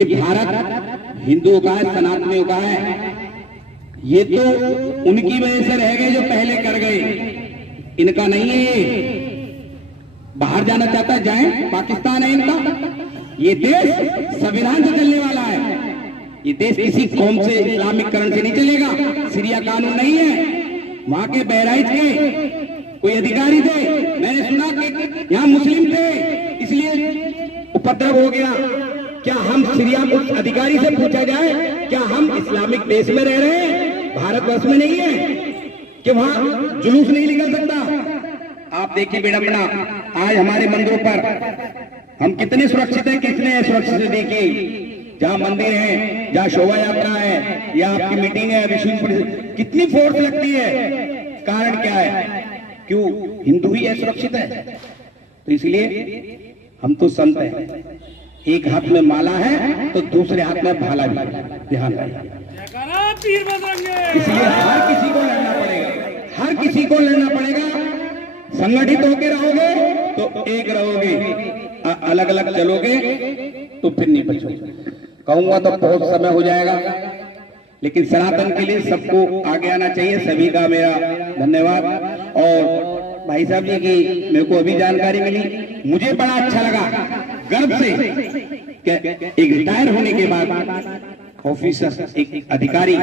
भारत हिंदुओं का है, सनातनियों का है। ये तो उनकी वजह से रह गए जो पहले कर गए, इनका नहीं है। ये बाहर जाना चाहता है जाए, पाकिस्तान है इनका। ये देश संविधान से चलने वाला है। ये देश किसी कौम से इस्लामिकरण से नहीं चलेगा। सीरिया कानून नहीं है। वहां के बहराइच के कोई अधिकारी थे, मैंने सुना कि यहाँ मुस्लिम थे इसलिए उपद्रव हो गया। क्या हम सीरिया को अधिकारी से पूछा जाए, क्या हम इस्लामिक देश में रह रहे हैं, भारतवर्ष में नहीं है कि वहां जुलूस नहीं निकल सकता? आप देखिए विडंबना, आज हमारे मंदिरों पर हम कितने सुरक्षित हैं, कितने सुरक्षित है। देखिए जहां मंदिर है, जहां शोभा यात्रा है या आपकी मीटिंग है, विश्व कितनी फोर्स लगती है। कारण क्या है? क्यों? हिंदू ही असुरक्षित है। तो इसलिए हम तो संत हैं, एक हाथ में माला है तो दूसरे हाथ में भाला भी, ध्यान रहे। इसलिए हर किसी को लड़ना पड़ेगा, हर किसी को लड़ना पड़ेगा। संगठित होकर रहोगे तो एक रहोगे, अलग अलग चलोगे तो फिर नहीं बचोगे। कहूंगा तो बहुत समय हो जाएगा, लेकिन सनातन के लिए सबको आगे आना चाहिए। सभी का मेरा धन्यवाद। और भाई साहब जी की मेरे को अभी जानकारी मिली, मुझे बड़ा अच्छा लगा, गर्व से एक रिटायर होने के बाद ऑफिसर, एक अधिकारी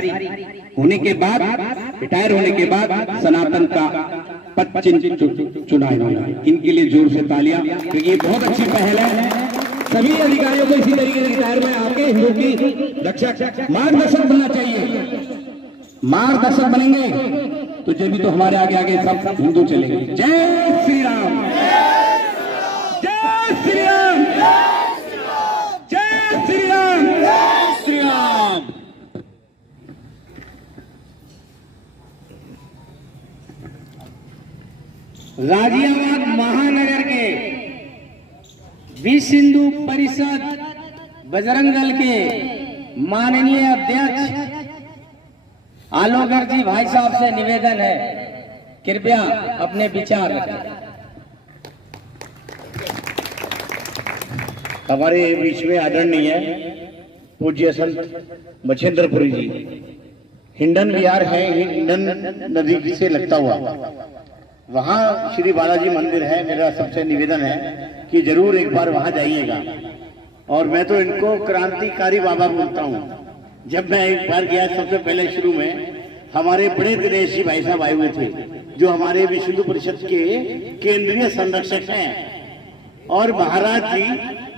होने के बाद, रिटायर होने के बाद सनातन का पद चिन्ह चुना इन्होंने। इनके लिए जोर से तालियां, क्योंकि ये बहुत अच्छी पहल है। सभी अधिकारियों को इसी तरीके से रिटायर में आके हिंदू की रक्षा, मार्गदर्शक बनना चाहिए। मार्गदर्शक बनेंगे तो जब भी तो हमारे आगे आगे सब हिंदू चलेंगे। जय श्री राम, जय श्री राम, जय श्री राम, जय श्री राम। गाजियाबाद महानगर के विश्व हिंदू परिषद बजरंग दल के माननीय अध्यक्ष आलोकर जी भाई साहब से निवेदन है, कृपया अपने विचार रखें। हमारे बीच में आदरणीय पूज्य संत मच्छेंद्रपुरी जी, हिंडन विहार है, हिंडन नदी से लगता हुआ, वहाँ श्री बालाजी मंदिर है। मेरा सबसे निवेदन है कि जरूर एक बार वहाँ जाइएगा। और मैं तो इनको क्रांतिकारी बाबा बोलता हूँ। जब मैं एक बार गया, सबसे पहले शुरू में हमारे बड़े दिनेश जी भाई साहब आए हुए थे, जो हमारे विश्व हिंदू परिषद के केंद्रीय संरक्षक हैं, और महाराज जी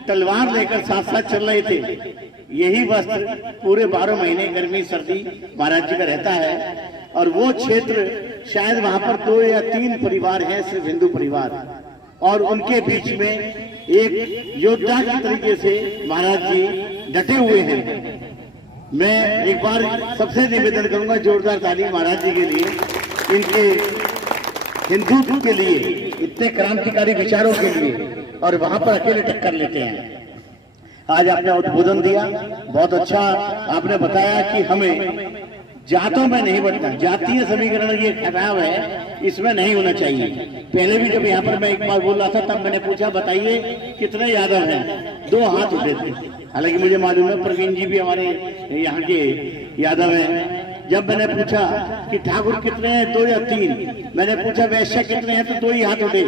तलवार लेकर साथ साथ चल रहे थे। यही वस्त्र पूरे 12 महीने गर्मी सर्दी महाराज जी का रहता है। और वो क्षेत्र शायद वहां पर 2 या 3 परिवार हैं, सिर्फ हिंदू परिवार, और उनके बीच में एक योद्धा की तरीके से महाराज जी डटे हुए हैं। मैं एक बार सबसे निवेदन करूंगा, जोरदार ताली महाराज जी के लिए, इनके हिंदुत्व के लिए, इतने क्रांतिकारी विचारों के लिए, और वहां पर अकेले टक्कर लेते हैं। आज आपने उद्बोधन दिया, बहुत अच्छा आपने बताया कि हमें जातों में नहीं बढ़ना, जातीय समीकरण ये खराब है, इसमें नहीं होना चाहिए। पहले भी जब यहाँ पर मैं एक बार बोल रहा था, तब मैंने पूछा बताइए कितने यादव हैं, 2 हाथ उठे थे। हालांकि मुझे मालूम है प्रवीण जी भी हमारे यहाँ के यादव हैं। जब मैंने पूछा कि ठाकुर कितने हैं, 2 या 3, मैंने पूछा वैश्य कितने हैं, तो 2 ही हाथ उठे।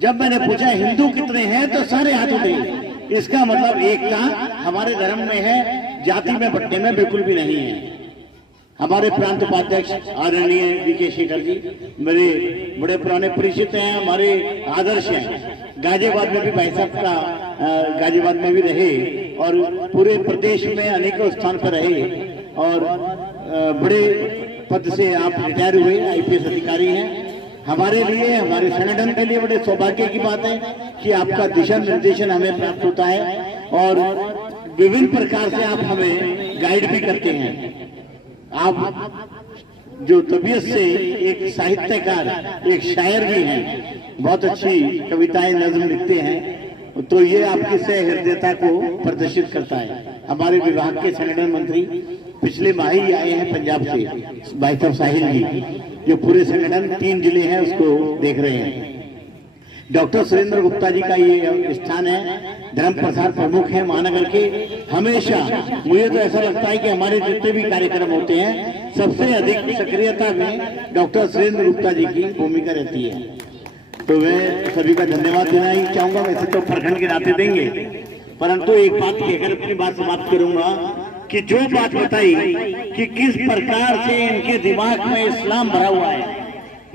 जब मैंने पूछा हिंदू कितने हैं, तो सारे हाथ उठे। इसका मतलब एकता हमारे धर्म में है, जाति में बंटने में बिल्कुल भी नहीं है। हमारे प्रांत उपाध्यक्ष आदरणीय वीके शेखर जी मेरे बड़े पुराने परिचित हैं, हमारे आदर्श हैं। गाजियाबाद में भी भाई साहब का गाजियाबाद में भी रहे, और पूरे प्रदेश में अनेकों स्थान पर रहे, और बड़े पद से आप रिटायर हुए, IPS अधिकारी हैं। हमारे लिए, हमारे संगठन के लिए बड़े सौभाग्य की बात है कि आपका दिशा निर्देशन हमें प्राप्त होता है, और विभिन्न प्रकार से आप हमें गाइड भी करते हैं। आप जो तबीयत से एक साहित्यकार, एक शायर भी हैं, बहुत अच्छी कविताएं नज्म लिखते हैं, तो ये आपकी सहृदयता को प्रदर्शित करता है। हमारे विभाग के संगठन मंत्री पिछले माह ही आए हैं पंजाब से, भाई साहब साहिल जी, जो पूरे संगठन 3 जिले हैं उसको देख रहे हैं। डॉक्टर सुरेंद्र गुप्ता जी का ये स्थान है, धर्म प्रसार प्रमुख हैं महानगर के। हमेशा मुझे तो ऐसा लगता है कि हमारे जितने भी कार्यक्रम होते हैं सबसे अधिक सक्रियता में डॉक्टर सुरेंद्र गुप्ता जी की भूमिका रहती है। तो मैं सभी का धन्यवाद देना ही चाहूंगा। वैसे तो प्रखंड के नाते देंगे, परंतु एक बात कहकर अपनी बात समाप्त करूंगा कि जो बात बताई कि किस प्रकार से इनके दिमाग में इस्लाम भरा हुआ है।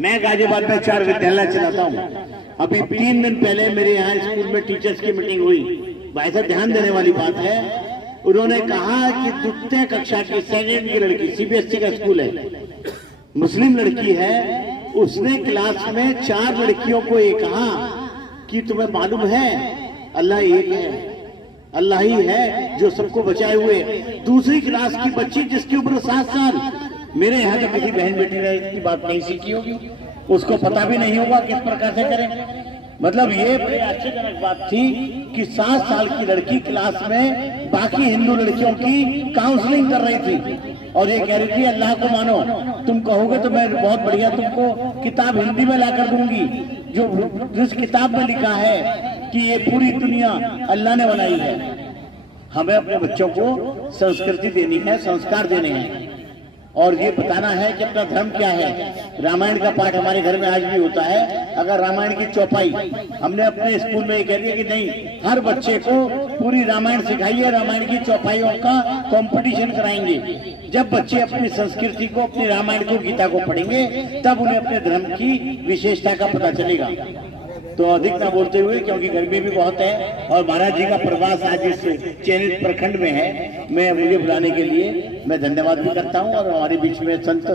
मैं गाजियाबाद में 4 विद्यालय चलाता हूँ। अभी 3 दिन पहले मेरे यहाँ स्कूल में टीचर्स की मीटिंग हुई। भाई साहब ध्यान देने वाली बात है, उन्होंने कहा कि द्वितीय कक्षा की सेकेंड की लड़की, सीबीएसई का स्कूल है, मुस्लिम लड़की है, उसने क्लास में 4 लड़कियों को ये कहा कि तुम्हें मालूम है अल्लाह एक है, अल्लाह ही है जो सबको बचाए हुए। दूसरी क्लास की बच्ची जिसकी उम्र 7 साल, मेरे यहाँ तो किसी बहन बेटी ने इतनी बात नहीं सीखी होगी, उसको पता भी नहीं होगा किस प्रकार से करें। मतलब ये बड़ी आश्चर्यजनक बात थी कि 7 साल की लड़की क्लास में बाकी हिंदू लड़कियों की काउंसलिंग कर रही थी और ये कह रही थी अल्लाह को मानो, तुम कहोगे तो मैं बहुत बढ़िया तुमको किताब हिंदी में लाकर दूंगी, जो जिस किताब में लिखा है कि ये पूरी दुनिया अल्लाह ने बनाई है। हमें अपने बच्चों को संस्कृति देनी है, संस्कार देने हैं और ये बताना है कि अपना धर्म क्या है। रामायण का पाठ हमारे घर में आज भी होता है। अगर रामायण की चौपाई हमने अपने स्कूल में ये कह दिया कि नहीं, हर बच्चे को पूरी रामायण सिखाइए, रामायण की चौपाइयों का कंपटीशन कराएंगे। जब बच्चे अपनी संस्कृति को, अपनी रामायण को, गीता को पढ़ेंगे तब उन्हें अपने धर्म की विशेषता का पता चलेगा। तो अधिक ना बोलते हुए, क्योंकि गर्मी भी बहुत है और महाराज जी का प्रवास आज इस चयनित प्रखंड में है, मैं मुझे बुलाने के लिए मैं धन्यवाद भी करता हूं और हमारे बीच में संत